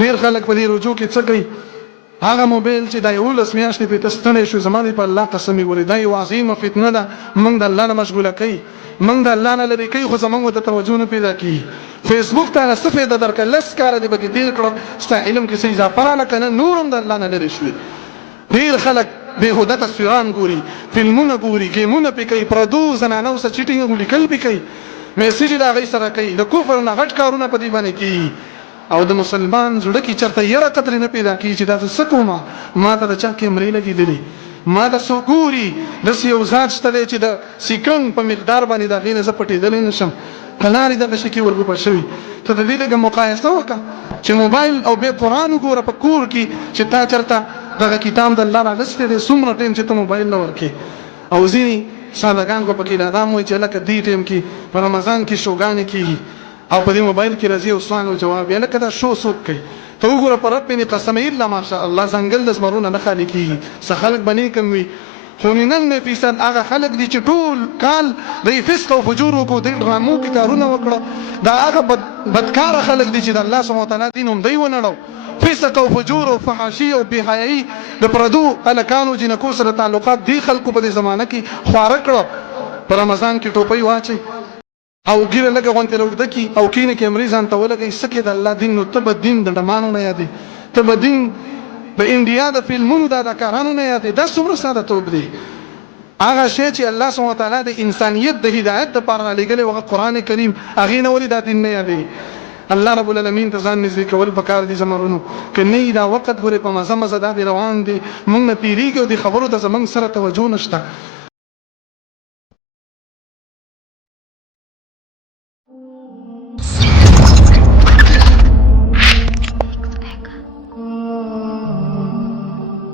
ډیر خلک په دې رجوع کې څه کوي هغه موبایل چې د 11 میاشتې په تستنې شو زمانه په الله قسم وي دا یو عظیمه فتنه ده موږ د الله نه مشغوله کوي موږ د الله نه لري کوي خو زموږ ته توجه نه پیدا کوي فیسبوک ته څه فایده درکړه لس کار دې بګی ډیر کړو ستا علم کې څه اضافه را لکنه نورم د الله نه لري شوی ډیر خلک بهوده تصویران ګوري فلمونه ګوري گیمونه پې کوي پردو زنانو سره چیټینګ لیکل پې کوي میسج د هغې سره کوي د کفر نه غټ کارونه په دې باندې کوي او د مسلمان زړه کې چرته یره قدر نه پیدا کیږي چې دا څه کومه ما ته د چا کیمرې لګېدلې ما د څوک ګوري داسې یو ذات شته دی چې د سیکنډ په مقدار باندې د هغې نه زه پټېدلی نه شم په لارې دغه شي کې ورګوپه شوي ته د دې لږه مقایسه وکړه چې موبایل او بیا قرآن وګوره په کور کې چې تا چرته دغه کتاب د الله راغستی دی څومره ټایم چې ته موبایل نه ورکې او ځینې سادهګان خو پکې دا هم وایي چې لکه دې ټایم کې په رمضان کې شوګانې کېږي او په دې موبایل کې راځي او سوال او جواب یا لکه دا شو څوک کوي ته وګوره په رب باندې قسم الا ماشاء الله ځنګل د زمرونه نه خالي کېږي څه خلک به نیکم وي خو 99% هغه خلک دي چې ټول کال د فسق او فجور وکړو د ډرامو کې کارونه وکړه دا هغه بدکاره خلک دي چې د الله سبحانه وتعالی دین هم دی ونړو فسق او فجور او فحاشي او بهایي د پردو هلکانو جنکو سره تعلقات دی خلکو په دې زمانه کې خواره کړو په رمضان کې ټوپۍ واچي او ګیره لګه غونته لوړده کی او کینه کې امریزان ته ولګي سکه د الله دین نو تب دین د ډمانو نه یادي تب دین د انډیا د فلمونو د کارانو نه یادي دا څومره ساده توب دی هغه شی چې الله سبحانه وتعالی د انسانیت د هدایت لپاره لګلې وغه قران کریم هغه نه ولې د دین نه یادي الله رب العالمین ته ځان نږدې کول پکار دي زمرونو کني دا وخت غره په مزه مزه دا روان دي مونږ نه پیریږو د خبرو ته زمنګ سره توجه نشته